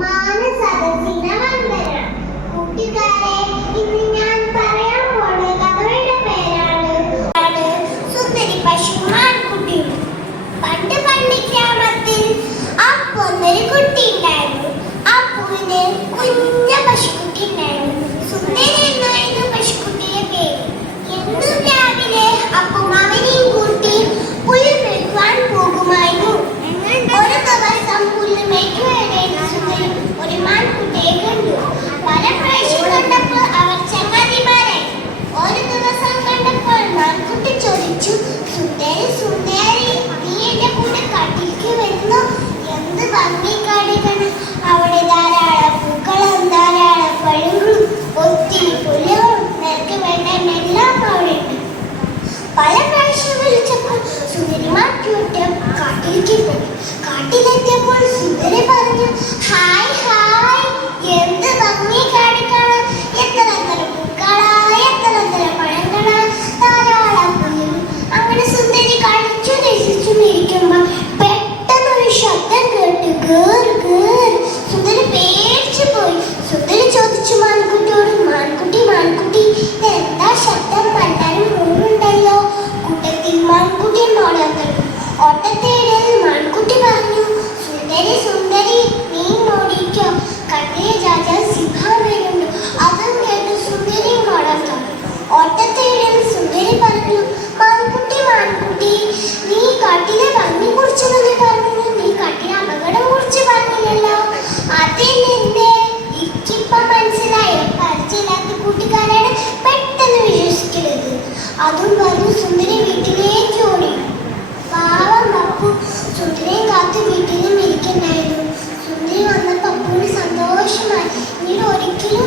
ബഹുമാന സദസ്സിന് വന്ദനം. കൂട്ടുകാരെ, ഇന്ന് ഞാൻ പറയാൻ പോണ കഥയുടെ പേരാണ് സുന്ദരി പശുവും ആൺകുട്ടിയും. പണ്ട് ഗ്രാമത്തിൽ അപ്പൊന്നൊരു കുട്ടി ഉണ്ടായിരുന്നു. അപ്പുവിന് കുഞ്ഞ പശുക്കുട്ടി ഉണ്ടായിരുന്നു. സുന്ദരി എന്നായിരുന്നു പശുക്കുട്ടിയുടെ പേര്. എന്നും രാവിലെ അപ്പുമാവിനെയും കൂട്ടി പുല്ല് മേയ്ക്കുവാൻ പോകുമായിരുന്നു. ഒരു ദിവസം പുല്ല് മേയ്ക്കുവാനായി സുന്ദരി ഒരു മാൻകുട്ടിയെ കണ്ടു. പല പ്രാവശ്യം കണ്ടപ്പോൾ അവർ ചങ്ങാതിമാരായി. ഒരു ദിവസം കണ്ടപ്പോൾ മാൻകുട്ടി ചോദിച്ചു, സുന്ദരി സുന്ദരി, നീ എന്റെ കൂടെ കാട്ടിലേക്ക് വരുന്നു? എന്ത് ഭംഗി കാടുകയാണ്! അവിടെ ധാരാളം പൂക്കളും ധാരാളം പഴങ്ങളും ഒത്തിരി പുല്ലുകളും നിനക്ക് വേണ്ട എല്ലാം അവിടെ ഉണ്ട്. പല പ്രാവശ്യം വിളിച്ചപ്പോൾ സുന്ദരി മാറ്റിവിട്ട് കാട്ടിലേക്ക് പോയി. കാട്ടിലെത്തിയപ്പോൾ സുന്ദരി പറഞ്ഞു, ഹായ് ഹായ്, എന്ത് ഭംഗി കാണിക്കാണ്! എത്ര പൂക്കളാ, എത്ര പഴങ്ങളാ, ധാരാളം പുല്ലുകൾ. അങ്ങനെ സുന്ദരി കളിച്ചു രസിച്ചു ഇരിക്കുമ്പോൾ പെട്ടെന്നൊരു ശബ്ദം കേട്ടു, ഗേർ ഗേർ. സുന്ദരി പേടിച്ചു പോയി. സുന്ദരി ചോദിച്ചു മാൻകുട്ടിയോട്, മാൻകുട്ടി മാൻകുട്ടി, എന്താ ശബ്ദം? എല്ലാവരും മുഴുണ്ടല്ലോ. കൂട്ടത്തിൽ മാൻകുട്ടി ഓടാൻ തുടങ്ങി. ഓട്ടത്തിനിടയിൽ മാൻകുട്ടി പറഞ്ഞു, സുന്ദരി സുന്ദരി, നീ ഓടിക്കോ, കണ്ണിലെ രാജാവ് സിംഹം വരുന്നുണ്ട്. അതും കേട്ട് സുന്ദരിയും ഓടാൻ തുടങ്ങി. ഓട്ടത്തിനിടയിൽ സുന്ദരി പറഞ്ഞു, മാൻകുട്ടി മാൻകുട്ടി, നീ കാട്ടിലെ ഭംഗി കുറിച്ച് പറഞ്ഞു, നീ കാട്ടിലെ അപകടം കുറിച്ച് പറഞ്ഞില്ലല്ലോ. അതിലെന്തേ? എനിക്കിപ്പം മനസ്സിലായി, പരിചയമില്ലാത്ത കൂട്ടുകാരാണ്, പെട്ടെന്ന് വിശ്വസിക്കരുത്. അതും പറഞ്ഞു സുന്ദരി വീട്ടിലേക്ക് ഓടി. പാവം പപ്പു സുന്ദരിയെ കാത്ത് വീട്ടിലും ഇരിക്കണ്ടായിരുന്നു. സുന്ദരി വന്നപ്പോൾ പപ്പുവിന് സന്തോഷമായി. നീ ഒരിക്കലും